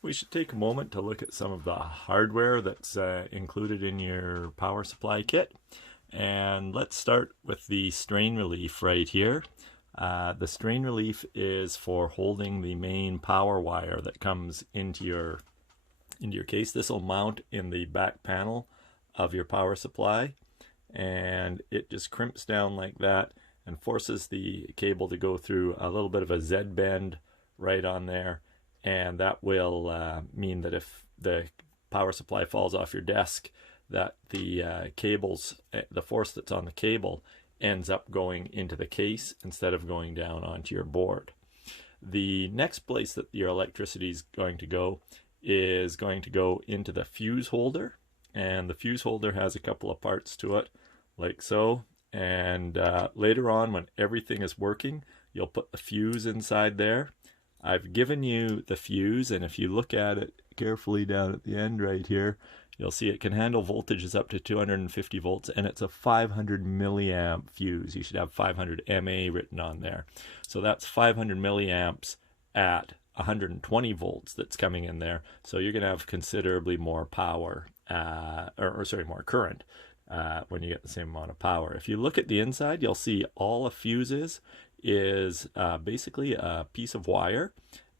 We should take a moment to look at some of the hardware that's included in your power supply kit. And let's start with the strain relief right here. The strain relief is for holding the main power wire that comes into your case. This will mount in the back panel of your power supply, and it just crimps down like that and forces the cable to go through a little bit of a Z bend right on there, and that will mean that if the power supply falls off your desk, that the the force that's on the cable ends up going into the case instead of going down onto your board. The next place that your electricity is going to go into the fuse holder, and the fuse holder has a couple of parts to it like so, and later on when everything is working, you'll put the fuse inside there. I've given you the fuse, and if you look at it carefully down at the end right here, you'll see it can handle voltages up to 250 volts, and it's a 500 milliamp fuse. You should have 500 mA written on there. So that's 500 milliamps at 120 volts that's coming in there. So you're going to have considerably more power, more current when you get the same amount of power. If you look at the inside, you'll see all a fuse is basically a piece of wire,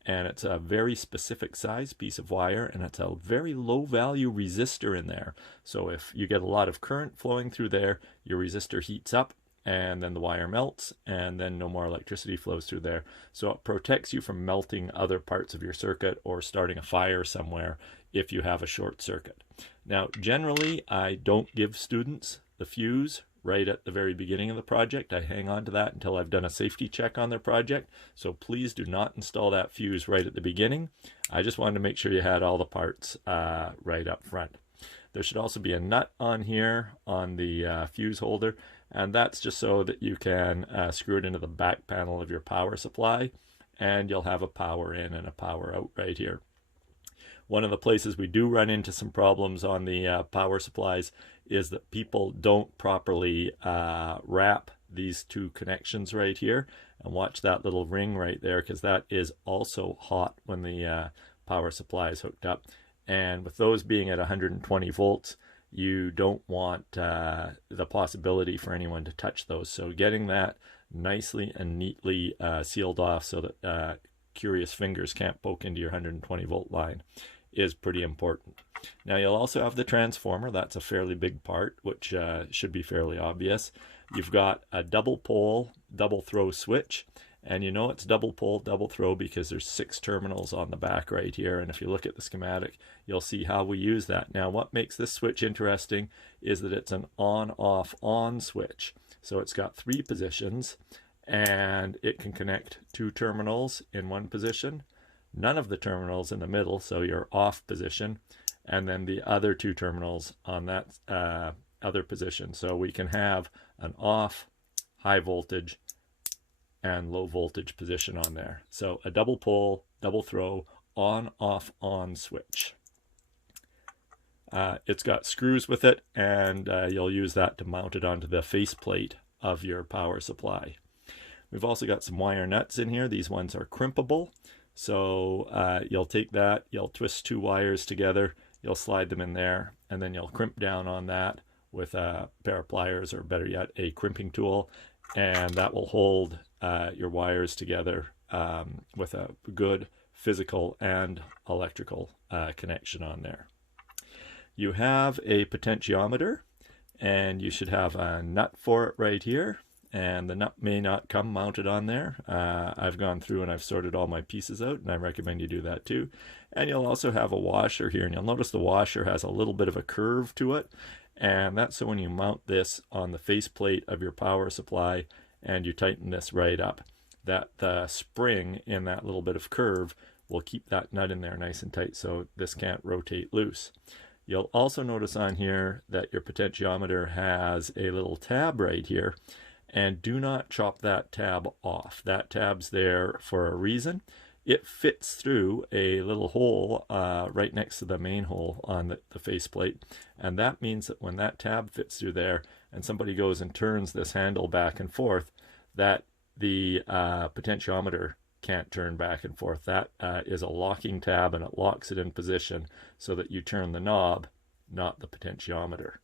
and it's a very specific size piece of wire, and it's a very low value resistor in there. So if you get a lot of current flowing through there, your resistor heats up, and then the wire melts, and then no more electricity flows through there. So it protects you from melting other parts of your circuit or starting a fire somewhere if you have a short circuit. Now, generally, I don't give students the fuse right at the very beginning of the project. I hang on to that until I've done a safety check on their project. So please do not install that fuse right at the beginning. I just wanted to make sure you had all the parts right up front. There should also be a nut on here on the fuse holder, and that's just so that you can screw it into the back panel of your power supply, and you'll have a power in and a power out right here. One of the places we do run into some problems on the power supplies is that people don't properly wrap these two connections right here. And watch that little ring right there, because that is also hot when the power supply is hooked up. And with those being at 120 volts, you don't want the possibility for anyone to touch those. So getting that nicely and neatly sealed off so that curious fingers can't poke into your 120 volt line is pretty important. Now you'll also have the transformer. That's a fairly big part, which should be fairly obvious. You've got a double pole, double throw switch, and you know it's double pole, double throw because there's 6 terminals on the back right here, and if you look at the schematic, you'll see how we use that. Now what makes this switch interesting is that it's an on-off-on switch. So it's got 3 positions, and it can connect 2 terminals in one position, none of the terminals in the middle, so your off position, and then the other 2 terminals on that other position. So we can have an off, high voltage, and low voltage position on there. So a double pole, double throw, on, off, on switch. It's got screws with it, and you'll use that to mount it onto the faceplate of your power supply. We've also got some wire nuts in here. These ones are crimpable. So you'll take that, you'll twist 2 wires together, you'll slide them in there, and then you'll crimp down on that with a pair of pliers, or better yet, a crimping tool, and that will hold your wires together with a good physical and electrical connection on there. You have a potentiometer, and you should have a nut for it right here. And the nut may not come mounted on there. I've gone through and I've sorted all my pieces out, and I recommend you do that too. And you'll also have a washer here, and you'll notice the washer has a little bit of a curve to it, and that's so when you mount this on the faceplate of your power supply and you tighten this right up, that the spring in that little bit of curve will keep that nut in there nice and tight so this can't rotate loose. You'll also notice on here that your potentiometer has a little tab right here, and do not chop that tab off. That tab's there for a reason. It fits through a little hole right next to the main hole on the faceplate, and that means that when that tab fits through there and somebody goes and turns this handle back and forth, that the potentiometer can't turn back and forth. That is a locking tab, and it locks it in position so that you turn the knob, not the potentiometer.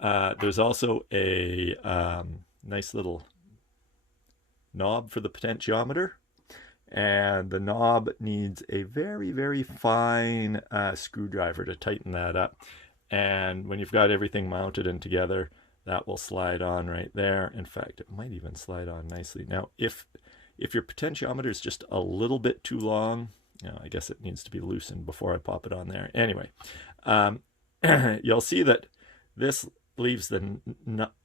There's also a nice little knob for the potentiometer, and the knob needs a very, very fine screwdriver to tighten that up. And when you've got everything mounted and together, that will slide on right there. In fact, it might even slide on nicely. Now, if your potentiometer is just a little bit too long, I guess it needs to be loosened before I pop it on there. Anyway, you'll see that this leaves the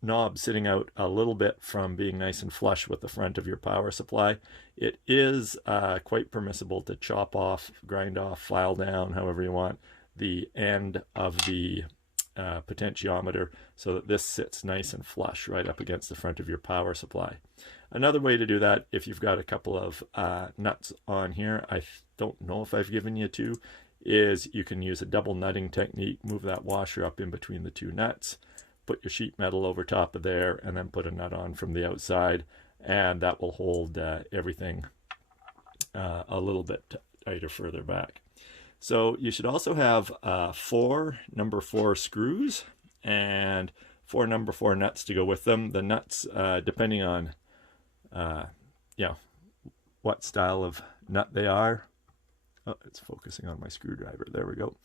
knob sitting out a little bit from being nice and flush with the front of your power supply. It is quite permissible to chop off, grind off, file down, however you want, the end of the potentiometer so that this sits nice and flush right up against the front of your power supply. Another way to do that, if you've got a couple of nuts on here, I don't know if I've given you two, is you can use a double nutting technique. Move that washer up in between the two nuts, put your sheet metal over top of there, and then put a nut on from the outside, and that will hold everything a little bit tighter further back. So you should also have 4 number 4 screws and 4 number 4 nuts to go with them. The nuts, depending on what style of nut they are. Oh, it's focusing on my screwdriver. There we go.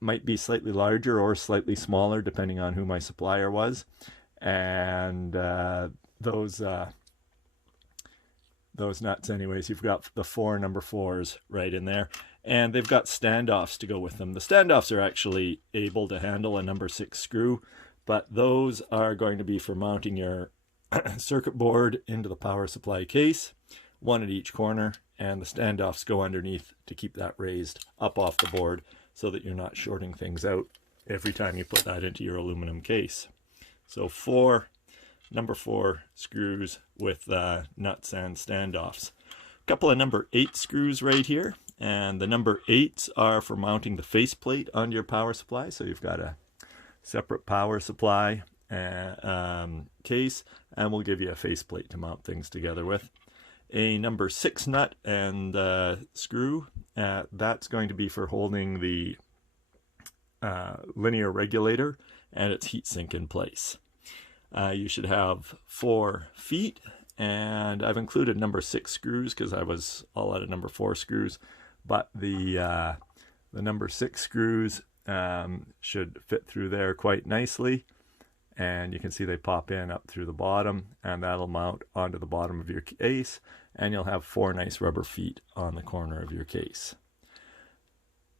Might be slightly larger or slightly smaller depending on who my supplier was. And those nuts anyways, you've got the 4 number 4s right in there, and they've got standoffs to go with them. The standoffs are actually able to handle a number 6 screw, but those are going to be for mounting your circuit board into the power supply case, 1 at each corner, and the standoffs go underneath to keep that raised up off the board so that you're not shorting things out every time you put that into your aluminum case. So 4 number 4 screws with nuts and standoffs. A couple of number 8 screws right here, and the number 8s are for mounting the faceplate on your power supply. So you've got a separate power supply case, and we'll give you a faceplate to mount things together with. A number 6 nut and screw, that's going to be for holding the linear regulator and its heatsink in place. You should have 4 feet, and I've included number 6 screws because I was all out of number 4 screws, but the number 6 screws should fit through there quite nicely, and you can see they pop in up through the bottom, and that'll mount onto the bottom of your case, and you'll have 4 nice rubber feet on the corner of your case.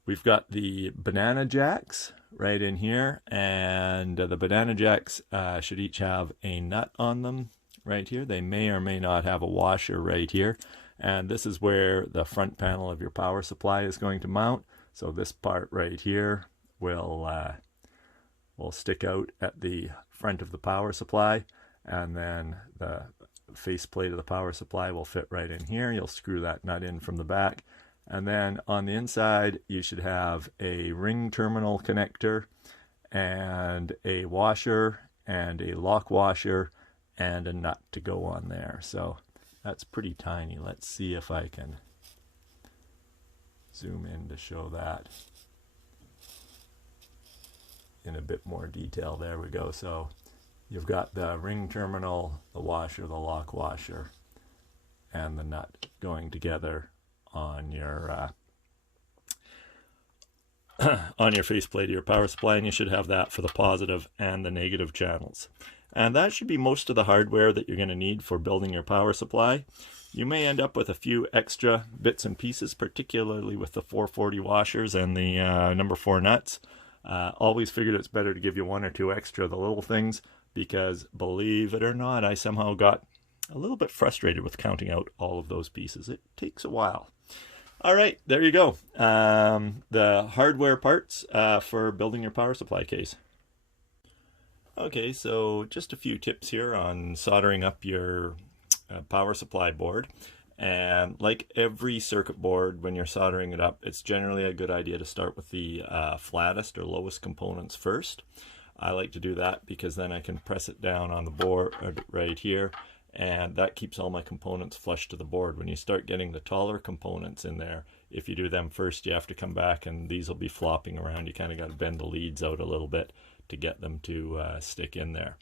We've got the banana jacks right in here, and the banana jacks should each have a nut on them right here. They may or may not have a washer right here, and this is where the front panel of your power supply is going to mount. So this part right here will stick out at the front of the power supply, and then the faceplate of the power supply will fit right in here. You'll screw that nut in from the back. And then on the inside, you should have a ring terminal connector and a washer and a lock washer and a nut to go on there. So that's pretty tiny. Let's see if I can zoom in to show that in a bit more detail. There we go. So you've got the ring terminal, the washer, the lock washer, and the nut going together on your faceplate of your power supply, and you should have that for the positive and the negative channels. And that should be most of the hardware that you're going to need for building your power supply. You may end up with a few extra bits and pieces, particularly with the 440 washers and the number 4 nuts. Always figured it's better to give you 1 or 2 extra of the little things, because believe it or not, I somehow got a little bit frustrated with counting out all of those pieces. It takes a while. All right, there you go. The hardware parts for building your power supply case. Okay, so just a few tips here on soldering up your power supply board. And like every circuit board, when you're soldering it up, it's generally a good idea to start with the flattest or lowest components first. I like to do that because then I can press it down on the board right here, and that keeps all my components flush to the board. When you start getting the taller components in there, if you do them first, you have to come back and these will be flopping around. You kind of got to bend the leads out a little bit to get them to stick in there.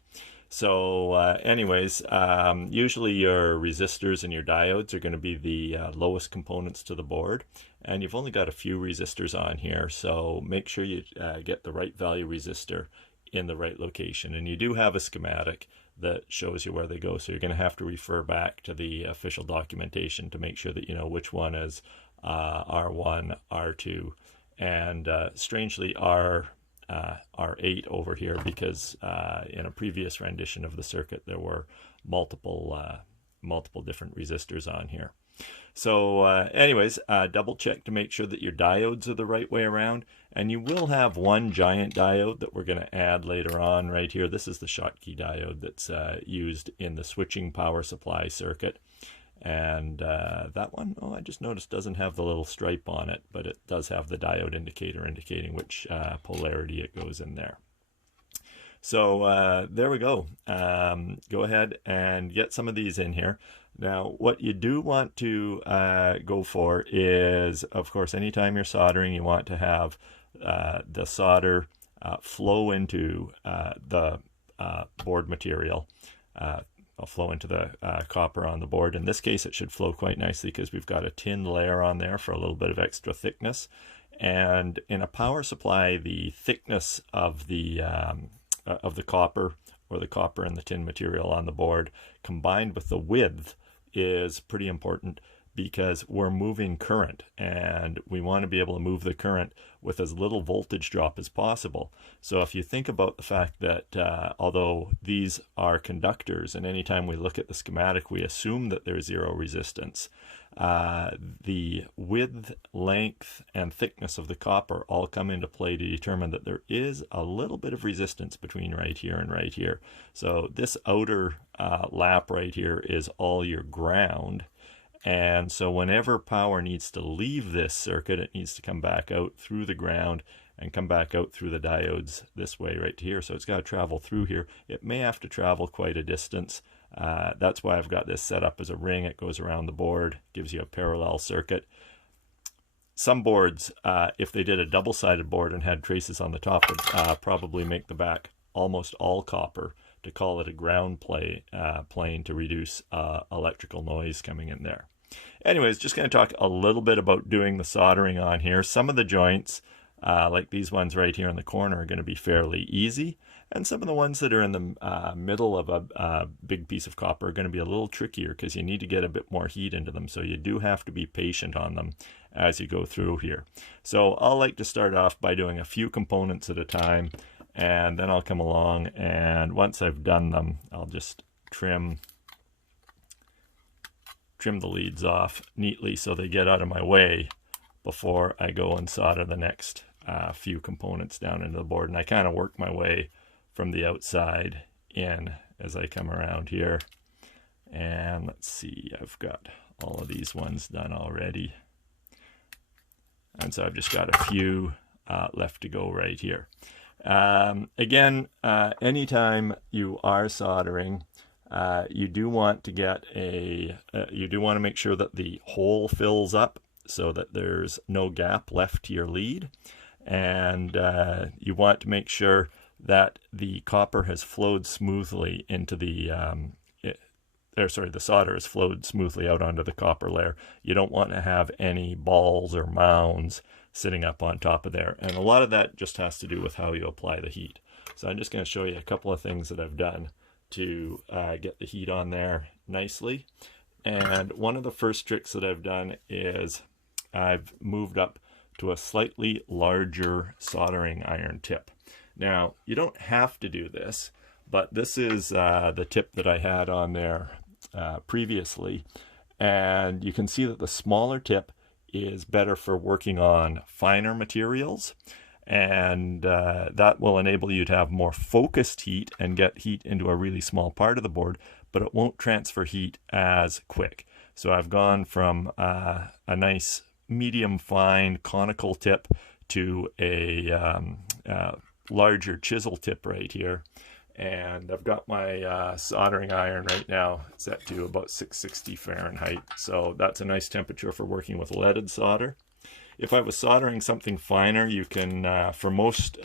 So anyways, usually your resistors and your diodes are going to be the lowest components to the board, and you've only got a few resistors on here, so make sure you get the right value resistor in the right location. And you do have a schematic that shows you where they go, so you're going to have to refer back to the official documentation to make sure that you know which one is R1, R2, and strangely R8 over here, because in a previous rendition of the circuit there were multiple different resistors on here. So anyways, double check to make sure that your diodes are the right way around, and you will have one giant diode that we're going to add later on right here. This is the Schottky diode that's used in the switching power supply circuit. And that one, oh, I just noticed doesn't have the little stripe on it, but it does have the diode indicator indicating which polarity it goes in there. So there we go. Go ahead and get some of these in here. Now, what you do want to go for is, of course, anytime you're soldering, you want to have the solder flow into the board material. Flow into the copper on the board. In this case, it should flow quite nicely because we've got a tin layer on there for a little bit of extra thickness. And in a power supply, the thickness of the copper, or the copper and the tin material on the board, combined with the width, is pretty important, because we're moving current and we want to be able to move the current with as little voltage drop as possible. So if you think about the fact that although these are conductors, and anytime we look at the schematic we assume that there's zero resistance, the width, length, and thickness of the copper all come into play to determine that there is a little bit of resistance between right here and right here. So this outer lap right here is all your ground. And so whenever power needs to leave this circuit, it needs to come back out through the ground and come back out through the diodes this way right here. So it's got to travel through here. It may have to travel quite a distance. That's why I've got this set up as a ring. It goes around the board, gives you a parallel circuit. Some boards, if they did a double-sided board and had traces on the top, would probably make the back almost all copper, to call it a ground plane to reduce electrical noise coming in there. Anyways, just going to talk a little bit about doing the soldering on here. Some of the joints, like these ones right here in the corner, are going to be fairly easy. And some of the ones that are in the middle of a big piece of copper are going to be a little trickier, because you need to get a bit more heat into them. So you do have to be patient on them as you go through here. So I'll like to start off by doing a few components at a time, and then I'll come along, and once I've done them, I'll just trim the leads off neatly so they get out of my way before I go and solder the next few components down into the board. And I kind of work my way from the outside in as I come around here. And let's see, I've got all of these ones done already. And so I've just got a few left to go right here. Again, anytime you are soldering, you do want to get you do want to make sure that the hole fills up so that there's no gap left to your lead. And you want to make sure that the copper has flowed smoothly into the the solder has flowed smoothly out onto the copper layer. You don't want to have any balls or mounds sitting up on top of there. And a lot of that just has to do with how you apply the heat. So I'm just going to show you a couple of things that I've done to get the heat on there nicely. And one of the first tricks that I've done is I've moved up to a slightly larger soldering iron tip. Now, you don't have to do this, but this is the tip that I had on there previously. And you can see that the smaller tip is better for working on finer materials. And that will enable you to have more focused heat and get heat into a really small part of the board, but it won't transfer heat as quick. So I've gone from a nice medium fine conical tip to a larger chisel tip right here. And I've got my soldering iron right now set to about 660 Fahrenheit. So that's a nice temperature for working with leaded solder. If I was soldering something finer, you can, for most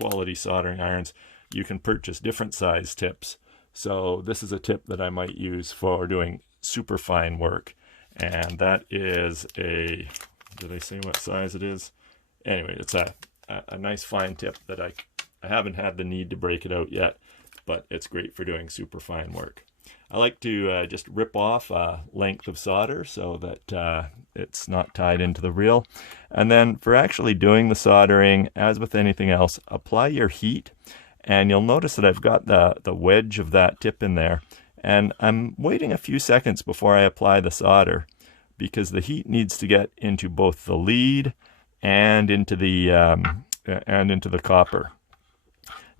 quality soldering irons, you can purchase different size tips. So this is a tip that I might use for doing super fine work. And that is a, did I say what size it is? Anyway, it's a nice fine tip that I haven't had the need to break it out yet, but it's great for doing super fine work. I like to just rip off a length of solder so that it's not tied into the reel. And then for actually doing the soldering, as with anything else, apply your heat. And you'll notice that I've got the wedge of that tip in there. And I'm waiting a few seconds before I apply the solder because the heat needs to get into both the lead and into the copper.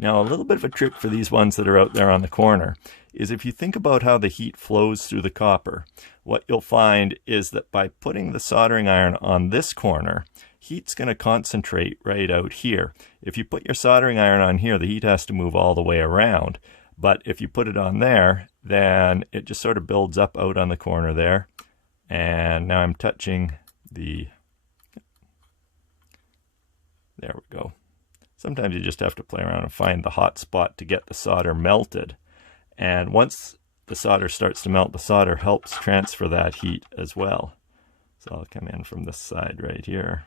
Now, a little bit of a trick for these ones that are out there on the corner is if you think about how the heat flows through the copper, what you'll find is that by putting the soldering iron on this corner, heat's going to concentrate right out here. If you put your soldering iron on here, the heat has to move all the way around. But if you put it on there, then it just sort of builds up out on the corner there. And now I'm touching the, there we go. Sometimes you just have to play around and find the hot spot to get the solder melted. And once the solder starts to melt, the solder helps transfer that heat as well. So I'll come in from this side right here.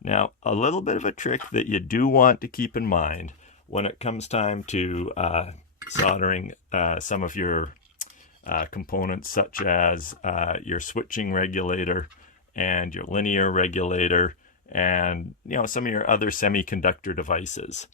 Now, a little bit of a trick that you do want to keep in mind when it comes time to soldering some of your components, such as your switching regulator and your linear regulator, and some of your other semiconductor devices,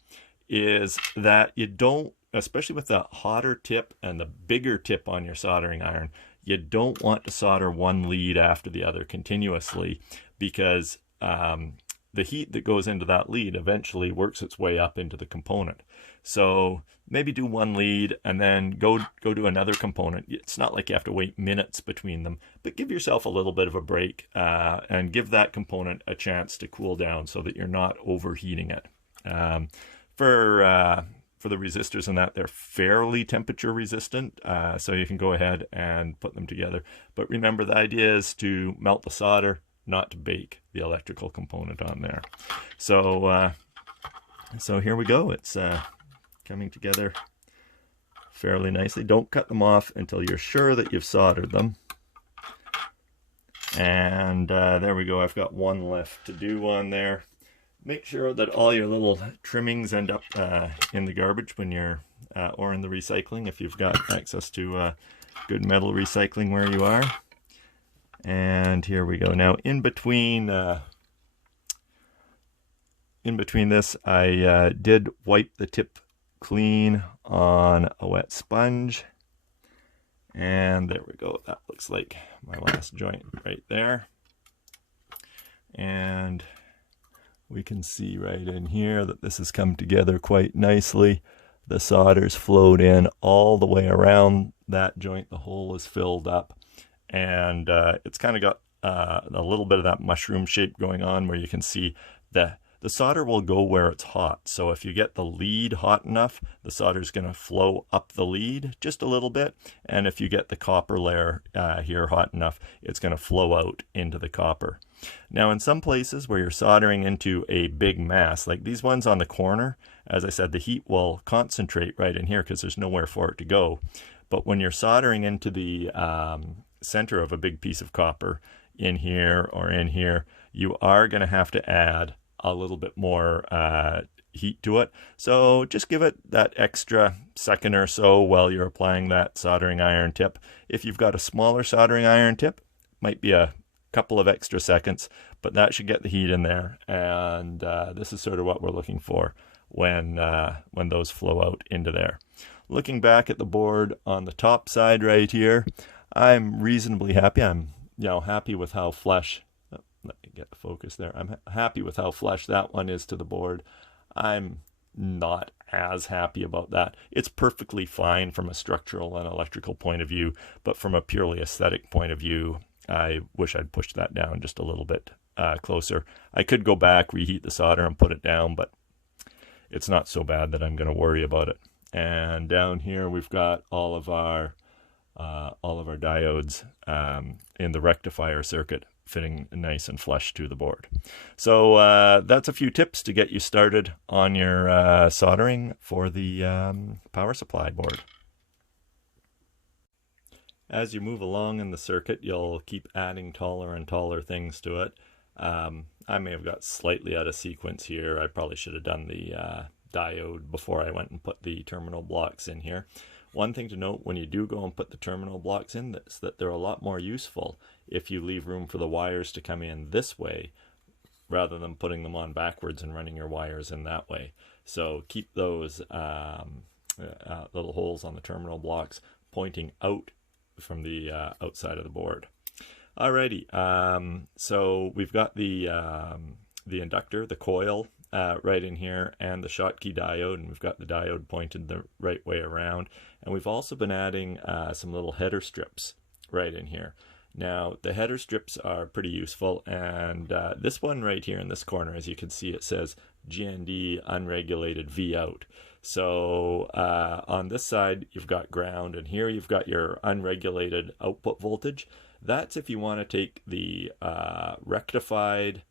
is that you don't, especially with the hotter tip and the bigger tip on your soldering iron, you don't want to solder one lead after the other continuously, because the heat that goes into that lead eventually works its way up into the component. So maybe do one lead and then go do another component. It's not like you have to wait minutes between them, but give yourself a little bit of a break and give that component a chance to cool down so that you're not overheating it. For the resistors in that, they're fairly temperature resistant, so you can go ahead and put them together. But remember, the idea is to melt the solder, not to bake the electrical component on there. So here we go. It's coming together fairly nicely. Don't cut them off until you're sure that you've soldered them. And there we go. I've got one left to do on there. Make sure that all your little trimmings end up in the garbage when you're, or in the recycling if you've got access to good metal recycling where you are. And here we go. Now in between this, I did wipe the tip clean on a wet sponge. And there we go. That looks like my last joint right there. And we can see right in here that this has come together quite nicely. The solder's flowed in all the way around that joint. The hole is filled up. And it's kind of got a little bit of that mushroom shape going on where you can see the solder will go where it's hot. So if you get the lead hot enough, the solder is going to flow up the lead just a little bit. And if you get the copper layer here hot enough, it's going to flow out into the copper. Now in some places where you're soldering into a big mass, like these ones on the corner, as I said, the heat will concentrate right in here because there's nowhere for it to go. But when you're soldering into the center of a big piece of copper in here or in here, you are going to have to add a little bit more heat to it. So just give it that extra second or so while you're applying that soldering iron tip. If you've got a smaller soldering iron tip, might be a couple of extra seconds, but that should get the heat in there. And this is sort of what we're looking for when those flow out into there. Looking back at the board on the top side right here, I'm reasonably happy. I'm happy with how flush. Let me get the focus there. I'm happy with how flush that one is to the board. I'm not as happy about that. It's perfectly fine from a structural and electrical point of view, but from a purely aesthetic point of view, I wish I'd pushed that down just a little bit closer. I could go back, reheat the solder, and put it down, but it's not so bad that I'm going to worry about it. And down here we've got all of our diodes in the rectifier circuit fitting nice and flush to the board. So that's a few tips to get you started on your soldering for the power supply board. As you move along in the circuit, you'll keep adding taller and taller things to it. I may have got slightly out of sequence here. I probably should have done the diode before I went and put the terminal blocks in here. One thing to note when you do go and put the terminal blocks in is that they're a lot more useful if you leave room for the wires to come in this way rather than putting them on backwards and running your wires in that way. So keep those little holes on the terminal blocks pointing out from the outside of the board. Alrighty, so we've got the inductor, the coil, right in here, and the Schottky diode, and we've got the diode pointed the right way around, and we've also been adding some little header strips right in here. Now the header strips are pretty useful, and this one right here in this corner, as you can see, it says GND unregulated V out. So on this side you've got ground, and here you've got your unregulated output voltage. That's if you want to take the rectified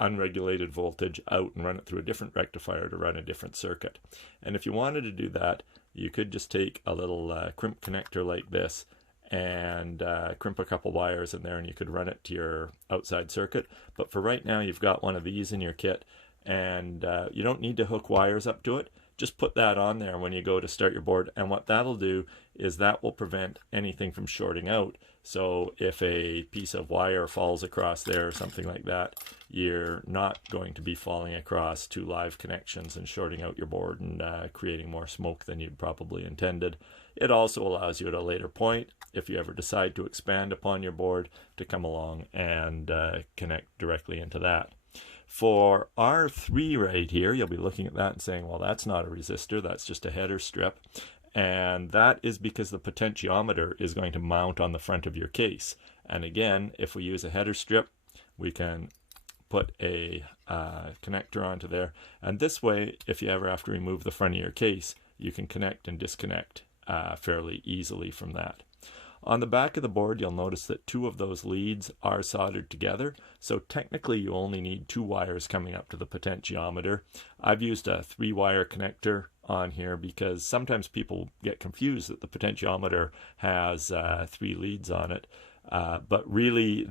unregulated voltage out and run it through a different rectifier to run a different circuit. And if you wanted to do that, you could just take a little crimp connector like this and crimp a couple wires in there, and you could run it to your outside circuit. But for right now, you've got one of these in your kit, and you don't need to hook wires up to it. Just put that on there when you go to start your board, and what that'll do is that will prevent anything from shorting out. So if a piece of wire falls across there or something like that, you're not going to be falling across two live connections and shorting out your board and creating more smoke than you'd probably intended. It also allows you at a later point, if you ever decide to expand upon your board, to come along and connect directly into that. For R3 right here, you'll be looking at that and saying, well, that's not a resistor, that's just a header strip. And that is because the potentiometer is going to mount on the front of your case. And again, if we use a header strip, we can put a connector onto there. And this way, if you ever have to remove the front of your case, you can connect and disconnect fairly easily from that. On the back of the board, you'll notice that two of those leads are soldered together. So technically, you only need two wires coming up to the potentiometer. I've used a 3-wire connector on here because sometimes people get confused that the potentiometer has 3 leads on it. But really,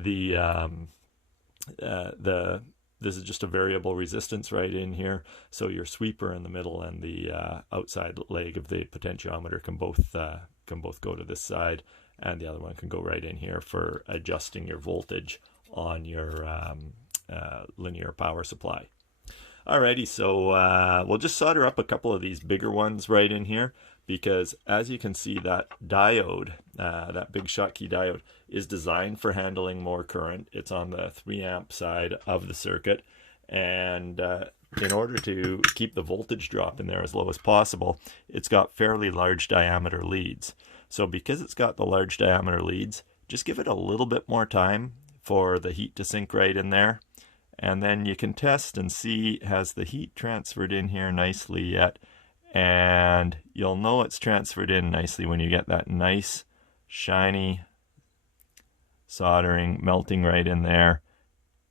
this is just a variable resistance right in here. So your sweeper in the middle and the outside leg of the potentiometer can both go to this side, and the other one can go right in here for adjusting your voltage on your linear power supply. Alrighty, so we'll just solder up a couple of these bigger ones right in here, because as you can see, that diode, that big Schottky diode, is designed for handling more current. It's on the 3 amp side of the circuit, and in order to keep the voltage drop in there as low as possible, it's got fairly large diameter leads. So because it's got the large diameter leads, just give it a little bit more time for the heat to sink right in there. And then you can test and see, has the heat transferred in here nicely yet? And you'll know it's transferred in nicely when you get that nice, shiny soldering melting right in there.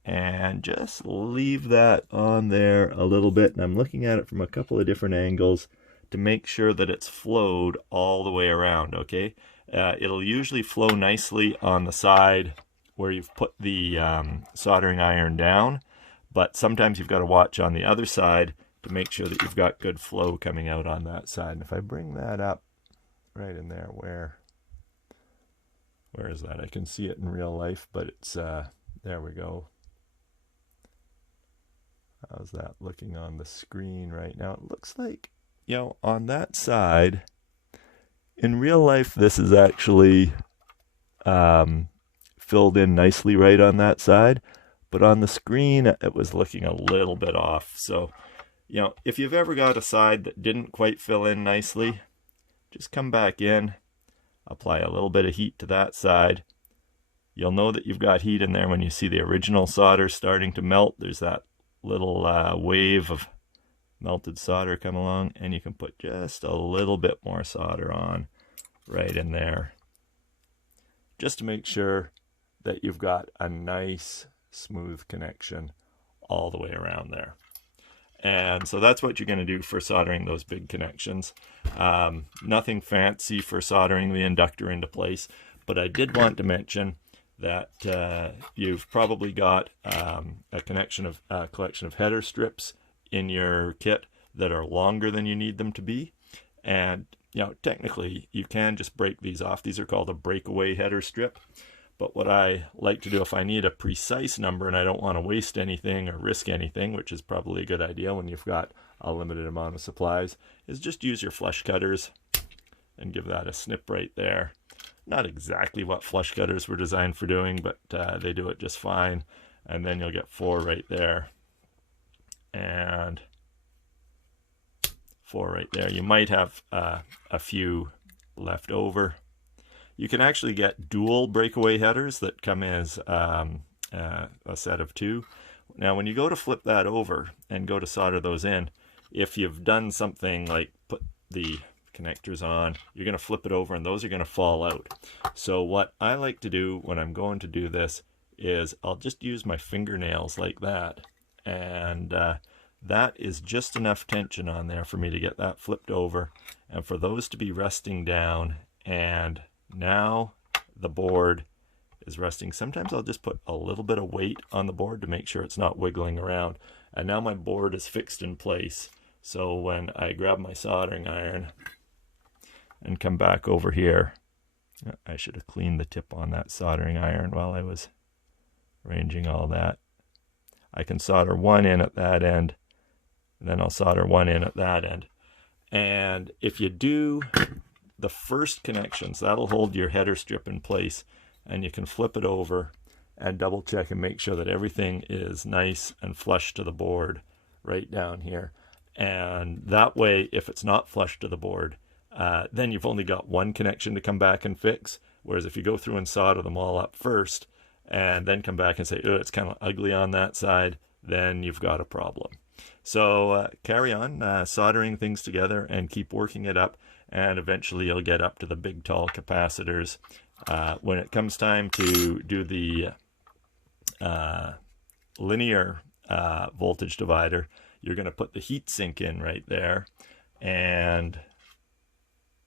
And just leave that on there a little bit. And I'm looking at it from a couple of different angles to make sure that it's flowed all the way around, okay? It'll usually flow nicely on the side where you've put the soldering iron down, but sometimes you've got to watch on the other side to make sure that you've got good flow coming out on that side. And if I bring that up right in there, where is that? I can see it in real life, but it's, there we go. How's that looking on the screen right now? It looks like, you know, on that side, in real life, this is actually filled in nicely right on that side, but on the screen, it was looking a little bit off. So, you know, if you've ever got a side that didn't quite fill in nicely, just come back in, apply a little bit of heat to that side. You'll know that you've got heat in there when you see the original solder starting to melt. There's that little wave of melted solder come along, and you can put just a little bit more solder on right in there, just to make sure that you've got a nice smooth connection all the way around there. And so that's what you're going to do for soldering those big connections. Nothing fancy for soldering the inductor into place, but I did want to mention that you've probably got a collection of header strips in your kit that are longer than you need them to be. And technically you can just break these off. These are called a breakaway header strip. But what I like to do if I need a precise number and I don't want to waste anything or risk anything, which is probably a good idea when you've got a limited amount of supplies, is just use your flush cutters and give that a snip right there. Not exactly what flush cutters were designed for doing, but they do it just fine. And then you'll get 4 right there. And 4 right there. You might have a few left over. You can actually get dual breakaway headers that come as a set of 2. Now when you go to flip that over and go to solder those in, if you've done something like put the connectors on, you're going to flip it over and those are going to fall out. So what I like to do when I'm going to do this is I'll just use my fingernails like that, and that is just enough tension on there for me to get that flipped over and for those to be resting down. And now the board is resting. Sometimes I'll just put a little bit of weight on the board to make sure it's not wiggling around. And now my board is fixed in place. So when I grab my soldering iron and come back over here, I should have cleaned the tip on that soldering iron while I was arranging all that. I can solder one in at that end, and then I'll solder one in at that end. And if you do the first connections, that'll hold your header strip in place, and you can flip it over and double check and make sure that everything is nice and flush to the board right down here. And that way, if it's not flush to the board, then you've only got one connection to come back and fix. Whereas if you go through and solder them all up first and then come back and say, oh, it's kind of ugly on that side, then you've got a problem. So carry on soldering things together and keep working it up, and eventually you'll get up to the big tall capacitors. When it comes time to do the linear voltage divider, you're going to put the heat sink in right there, and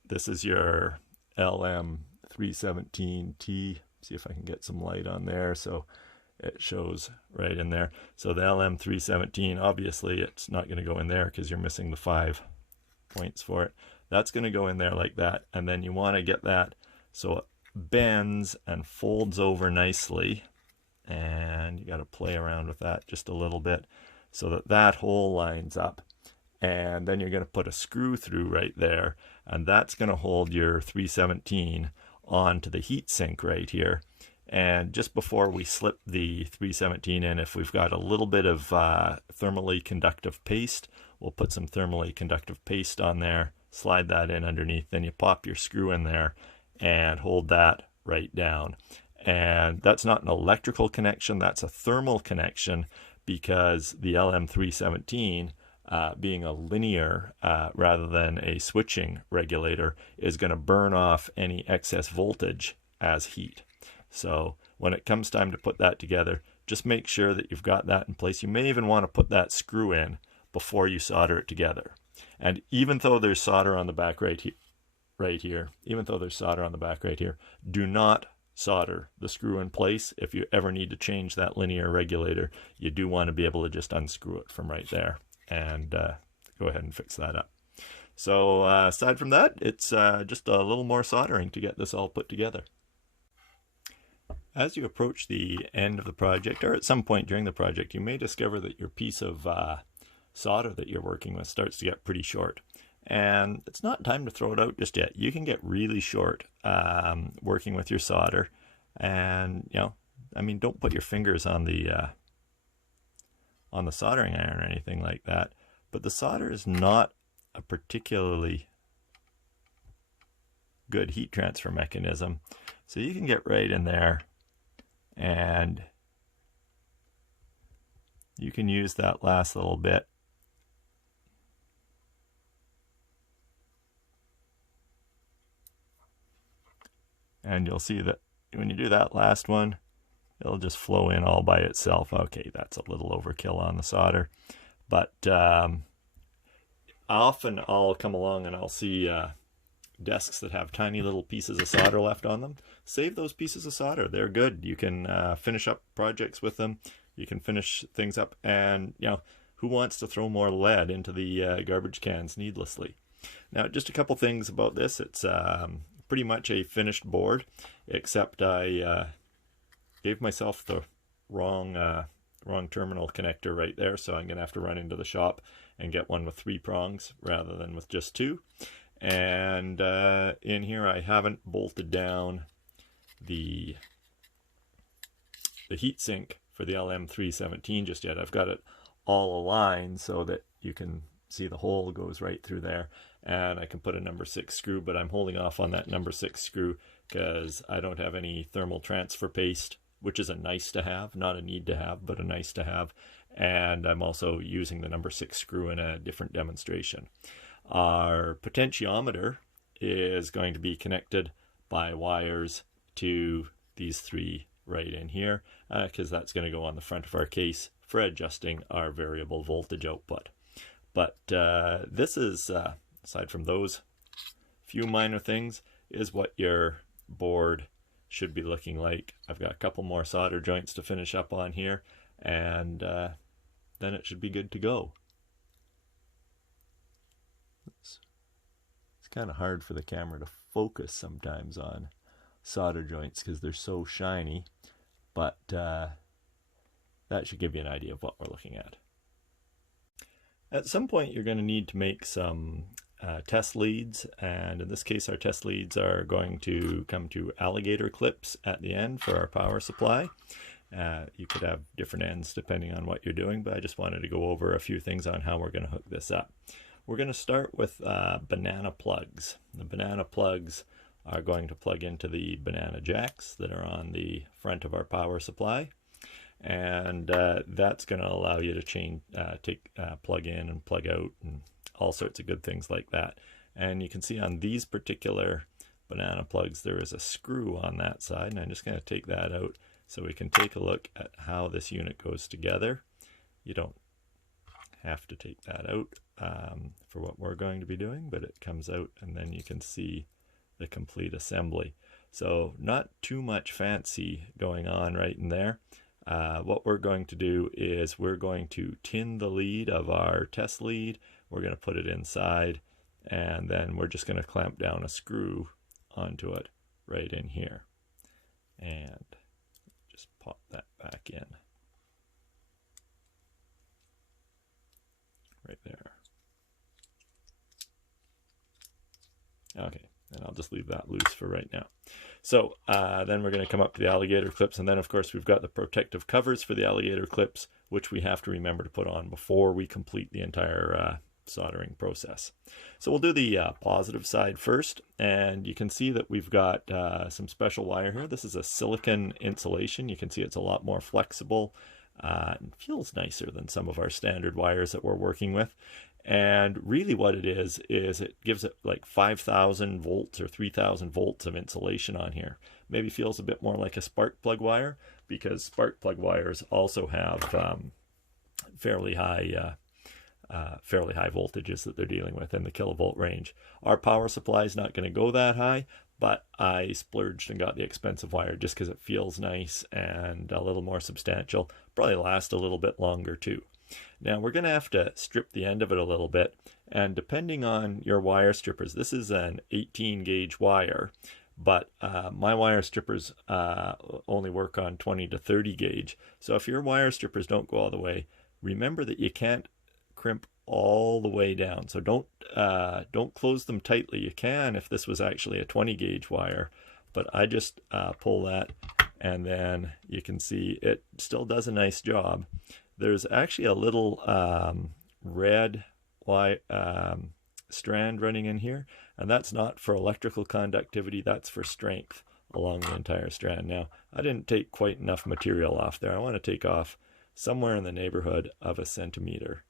this is your LM317T. See if I can get some light on there so it shows right in there. So the LM317, obviously it's not going to go in there because you're missing the 5 points for it. That's going to go in there like that, and then you want to get that so it bends and folds over nicely, and you got to play around with that just a little bit so that that hole lines up. And then you're going to put a screw through right there, and that's going to hold your 317 onto the heat sink right here. And just before we slip the 317 in, if we've got a little bit of thermally conductive paste, we'll put some thermally conductive paste on there, slide that in underneath, then you pop your screw in there and hold that right down. And that's not an electrical connection, that's a thermal connection, because the LM317, being a linear rather than a switching regulator, is going to burn off any excess voltage as heat. So when it comes time to put that together, just make sure that you've got that in place. You may even want to put that screw in before you solder it together. And even though there's solder on the back right here, do not solder the screw in place. If you ever need to change that linear regulator, you do want to be able to just unscrew it from right there and go ahead and fix that up. So aside from that, it's just a little more soldering to get this all put together. As you approach the end of the project, or at some point during the project, you may discover that your piece of solder that you're working with starts to get pretty short. And it's not time to throw it out just yet. You can get really short working with your solder. And, don't put your fingers on the soldering iron or anything like that. But the solder is not a particularly good heat transfer mechanism. So you can get right in there and you can use that last little bit And you'll see that when you do that last one, it'll just flow in all by itself. Okay, that's a little overkill on the solder. But often I'll come along and I'll see desks that have tiny little pieces of solder left on them. Save those pieces of solder. They're good. You can finish up projects with them. You can finish things up, and who wants to throw more lead into the garbage cans needlessly? Now, just a couple things about this. It's pretty much a finished board, except I gave myself the wrong terminal connector right there, so I'm going to have to run into the shop and get one with 3 prongs rather than with just 2. And in here I haven't bolted down the heatsink for the LM317 just yet. I've got it all aligned so that you can see the hole goes right through there, and I can put a number 6 screw, but I'm holding off on that number 6 screw because I don't have any thermal transfer paste, which is a nice to have, not a need to have, but a nice to have. And I'm also using the number 6 screw in a different demonstration. Our potentiometer is going to be connected by wires to these 3 right in here, because that's going to go on the front of our case for adjusting our variable voltage output. But this is, aside from those few minor things, is what your board should be looking like. I've got a couple more solder joints to finish up on here, and then it should be good to go. It's kind of hard for the camera to focus sometimes on solder joints because they're so shiny, but that should give you an idea of what we're looking at. At some point you're going to need to make some test leads, and in this case our test leads are going to come to alligator clips at the end for our power supply. You could have different ends depending on what you're doing, but I just wanted to go over a few things on how we're going to hook this up. We're going to start with banana plugs. The banana plugs are going to plug into the banana jacks that are on the front of our power supply, and that's going to allow you to plug in and plug out and all sorts of good things like that. And you can see on these particular banana plugs there is a screw on that side, and I'm just going to take that out so we can take a look at how this unit goes together. You don't have to take that out for what we're going to be doing, but it comes out and then you can see the complete assembly. So not too much fancy going on right in there. What we're going to do is we're going to tin the lead of our test lead. We're going to put it inside, and then we're just going to clamp down a screw onto it right in here, and just pop that back in right there. Okay, and I'll just leave that loose for right now. So then we're going to come up to the alligator clips, and then of course we've got the protective covers for the alligator clips, which we have to remember to put on before we complete the entire soldering process. So we'll do the positive side first, and you can see that we've got some special wire here. This is a silicon insulation. You can see it's a lot more flexible. It feels nicer than some of our standard wires that we're working with. And really what it is it gives it like 5,000 volts or 3,000 volts of insulation on here. Maybe feels a bit more like a spark plug wire, because spark plug wires also have fairly high voltages that they're dealing with in the kilovolt range. Our power supply is not going to go that high, but I splurged and got the expensive wire just because it feels nice and a little more substantial. Probably last a little bit longer too. Now we're going to have to strip the end of it a little bit, and depending on your wire strippers, this is an 18 gauge wire, but my wire strippers only work on 20 to 30 gauge. So if your wire strippers don't go all the way, remember that you can't crimp all the way down. So don't close them tightly. You can if this was actually a 20 gauge wire, but I just pull that, and then you can see it still does a nice job. There's actually a little red white strand running in here, and that's not for electrical conductivity, that's for strength along the entire strand. Now, I didn't take quite enough material off there. I want to take off somewhere in the neighborhood of 1 centimeter.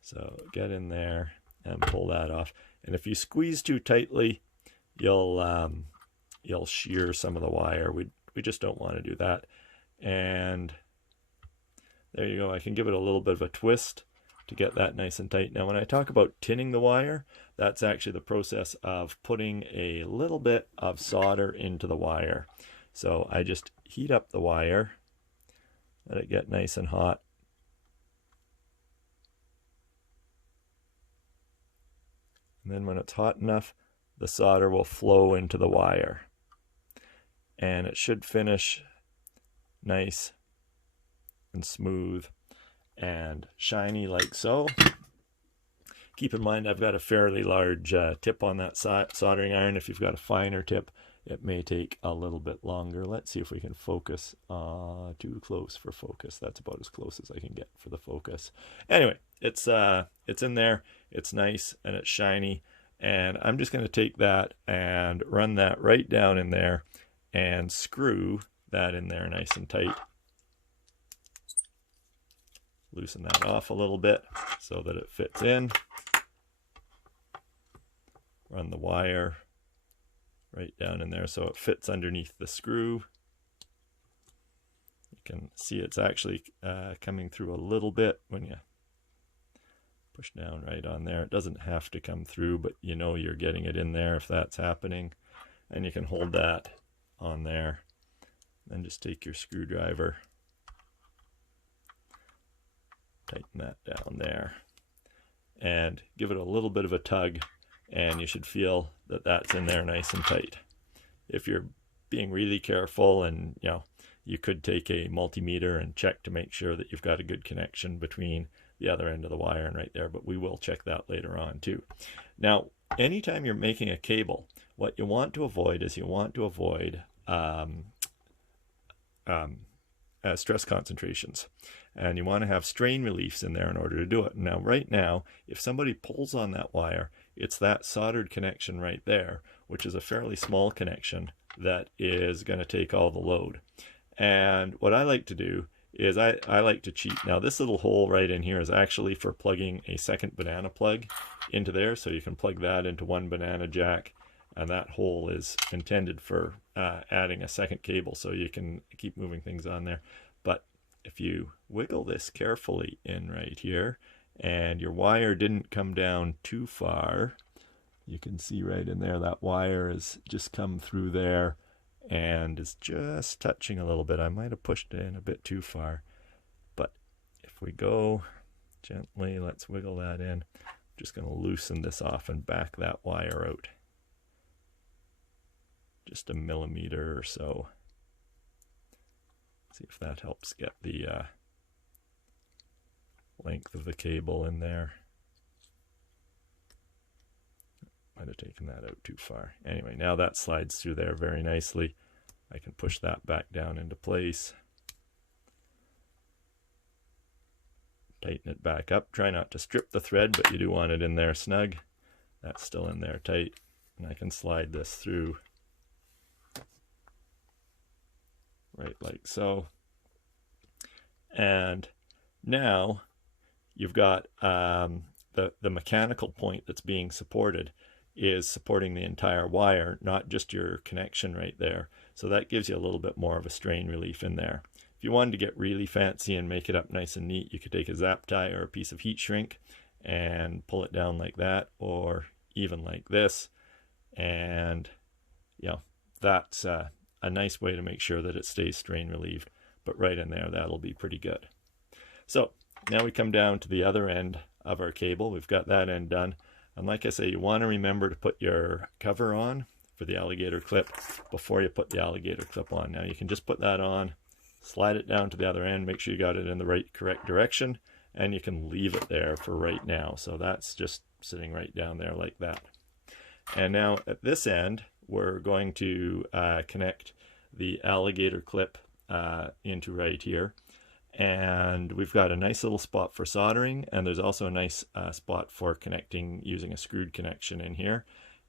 So get in there and pull that off. And if you squeeze too tightly, you'll you'll shear some of the wire. We just don't want to do that. And there you go. I can give it a little bit of a twist to get that nice and tight. Now when I talk about tinning the wire, that's actually the process of putting a little bit of solder into the wire. So I just heat up the wire, let it get nice and hot. And then when it's hot enough, the solder will flow into the wire. And it should finish nice and smooth and shiny like so. Keep in mind I've got a fairly large tip on that soldering iron. If you've got a finer tip, it may take a little bit longer. Let's see if we can focus. Too close for focus. That's about as close as I can get for the focus. Anyway, it's in there. It's nice and it's shiny. And I'm just going to take that and run that right down in there and screw that in there nice and tight. Loosen that off a little bit so that it fits in. Run the wire right down in there so it fits underneath the screw. You can see it's actually coming through a little bit when you push down right on there. It doesn't have to come through, but you know you're getting it in there if that's happening. And you can hold that on there. Then just take your screwdriver, tighten that down there, and give it a little bit of a tug, and you should feel that that's in there nice and tight. If you're being really careful, and you could take a multimeter and check to make sure that you've got a good connection between the other end of the wire and right there, but we will check that later on too. Now, anytime you're making a cable, what you want to avoid is stress concentrations, and you want to have strain reliefs in there in order to do it. Now, right now, if somebody pulls on that wire, it's that soldered connection right there, which is a fairly small connection that is going to take all the load. And what I like to do is I like to cheat. Now, this little hole right in here is actually for plugging a second banana plug into there, so you can plug that into one banana jack, and that hole is intended for adding a second cable, so you can keep moving things on there. But if you wiggle this carefully in right here, and your wire didn't come down too far, you can see right in there that wire has just come through there and is just touching a little bit. I might have pushed it in a bit too far, but if we go gently, let's wiggle that in. I'm just going to loosen this off and back that wire out just a millimeter or so. See if that helps get the length of the cable in there. Might have taken that out too far. Anyway, now that slides through there very nicely. I can push that back down into place. Tighten it back up. Try not to strip the thread, but you do want it in there snug. That's still in there tight. And I can slide this through right like so. And now you've got the mechanical point that's being supported is supporting the entire wire, not just your connection right there. So that gives you a little bit more of a strain relief in there. If you wanted to get really fancy and make it up nice and neat, you could take a zap tie or a piece of heat shrink and pull it down like that, or even like this. And that's a nice way to make sure that it stays strain relieved. But right in there, that'll be pretty good. So now we come down to the other end of our cable. We've got that end done. And like I say, you want to remember to put your cover on for the alligator clip before you put the alligator clip on. Now you can just put that on, slide it down to the other end, make sure you got it in the correct direction, and you can leave it there for right now. So that's just sitting right down there like that. And now at this end, we're going to connect the alligator clip into right here. And we've got a nice little spot for soldering, and there's also a nice spot for connecting using a screwed connection in here.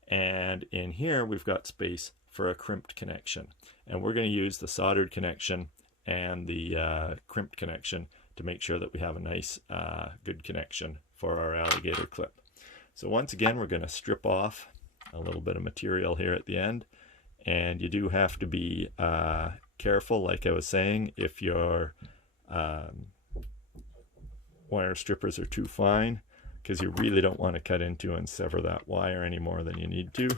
And in here we've got space for a crimped connection, and we're going to use the soldered connection and the crimped connection to make sure that we have a nice good connection for our alligator clip. So once again, we're going to strip off a little bit of material here at the end, and you do have to be careful, like I was saying, if your wire strippers are too fine, because you really don't want to cut into and sever that wire any more than you need to.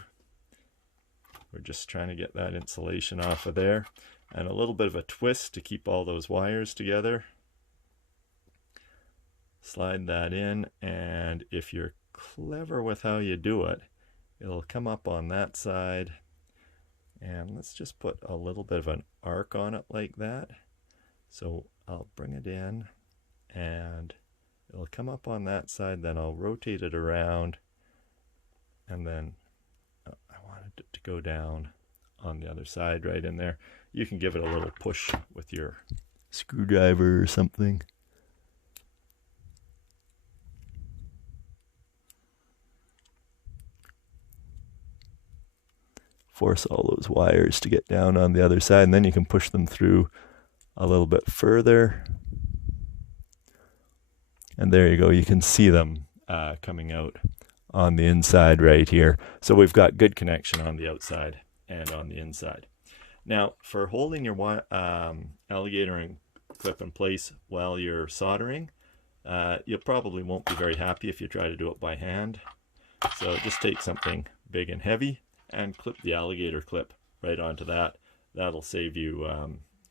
We're just trying to get that insulation off of there, and a little bit of a twist to keep all those wires together. Slide that in, and if you're clever with how you do it, it'll come up on that side. And let's just put a little bit of an arc on it like that. So I'll bring it in, and it'll come up on that side, then I'll rotate it around, and then I wanted it to go down on the other side right in there. You can give it a little push with your screwdriver or something. Force all those wires to get down on the other side, and then you can push them through a little bit further. And there you go, you can see them coming out on the inside right here. So we've got good connection on the outside and on the inside. Now, for holding your alligator clip in place while you're soldering, you probably won't be very happy if you try to do it by hand. So just take something big and heavy and clip the alligator clip right onto that. That'll save you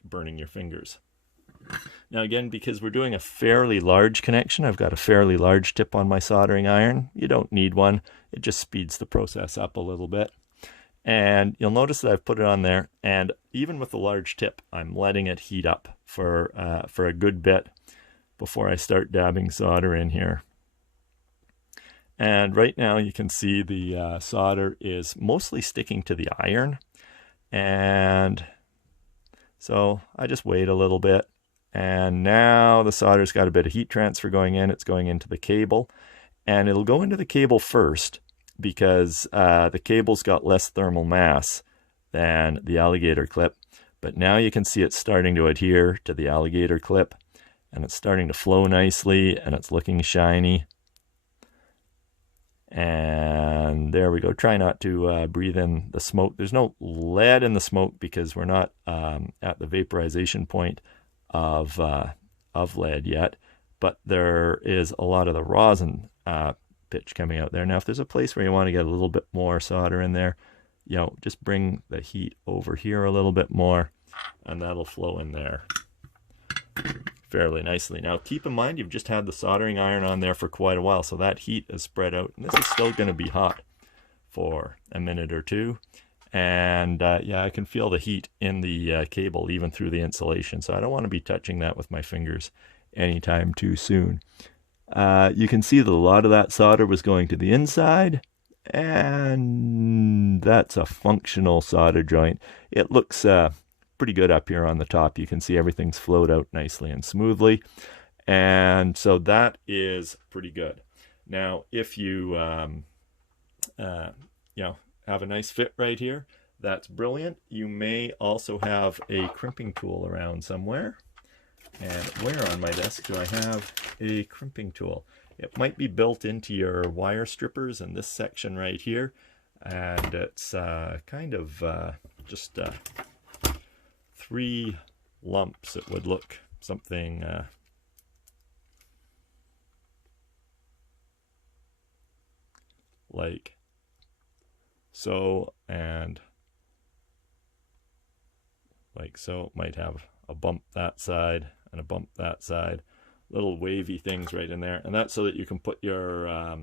burning your fingers. Now again, because we're doing a fairly large connection, I've got a fairly large tip on my soldering iron. You don't need one. It just speeds the process up a little bit. And you'll notice that I've put it on there, and even with the large tip, I'm letting it heat up for a good bit before I start dabbing solder in here. And right now you can see the solder is mostly sticking to the iron. And so I just wait a little bit. And now the solder's got a bit of heat transfer going in. It's going into the cable. And it'll go into the cable first because the cable's got less thermal mass than the alligator clip. But now you can see it's starting to adhere to the alligator clip. And it's starting to flow nicely, and it's looking shiny. And there we go. Try not to breathe in the smoke. There's no lead in the smoke because we're not at the vaporization point of lead yet. But there is a lot of the rosin pitch coming out there. Now, if there's a place where you want to get a little bit more solder in there, you know, just bring the heat over here a little bit more, and that'll flow in there fairly nicely. Now keep in mind, you've just had the soldering iron on there for quite a while, so that heat is spread out, and this is still going to be hot for a minute or two. And yeah, I can feel the heat in the cable even through the insulation, so I don't want to be touching that with my fingers anytime too soon. You can see that a lot of that solder was going to the inside, and that's a functional solder joint. It looks pretty good up here on the top. You can see everything's flowed out nicely and smoothly, and so that is pretty good. Now if you you know, have a nice fit right here, that's brilliant. You may also have a crimping tool around somewhere. And where on my desk do I have a crimping tool? It might be built into your wire strippers in this section right here, and it's kind of just 3 lumps. It would look something like so, and like so. It might have a bump that side and a bump that side, little wavy things right in there, and that's so that you can put your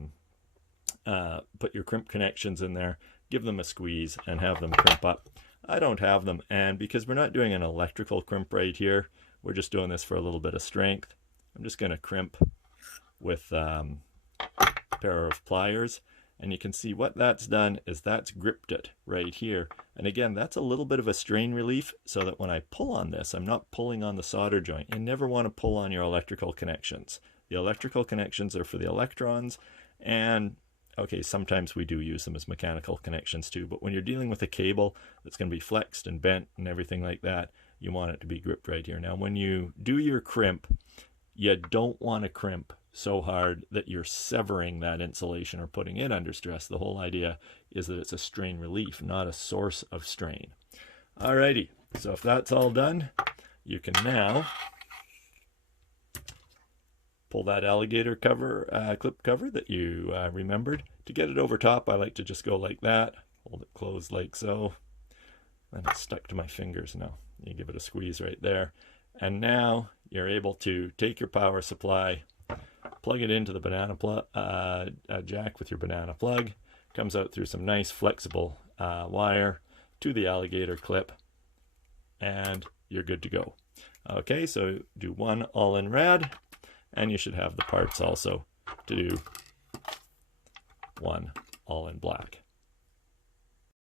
crimp connections in there, give them a squeeze, and have them crimp up. I don't have them, and because we're not doing an electrical crimp right here, we're just doing this for a little bit of strength. I'm just going to crimp with a pair of pliers, and you can see what that's done is that's gripped it right here. And again, that's a little bit of a strain relief, so that when I pull on this, I'm not pulling on the solder joint. You never want to pull on your electrical connections. The electrical connections are for the electrons, and okay, sometimes we do use them as mechanical connections too, but when you're dealing with a cable that's going to be flexed and bent and everything like that, you want it to be gripped right here. Now, when you do your crimp, you don't want to crimp so hard that you're severing that insulation or putting it under stress. The whole idea is that it's a strain relief, not a source of strain. Alrighty, so if that's all done, you can now pull that alligator cover, clip cover that you remembered. To get it over top, I like to just go like that, hold it closed like so, and it's stuck to my fingers now. You give it a squeeze right there. And now you're able to take your power supply, plug it into the banana jack with your banana plug. Comes out through some nice flexible wire to the alligator clip, and you're good to go. Okay, so do one all in red, and you should have the parts also to do one all in black.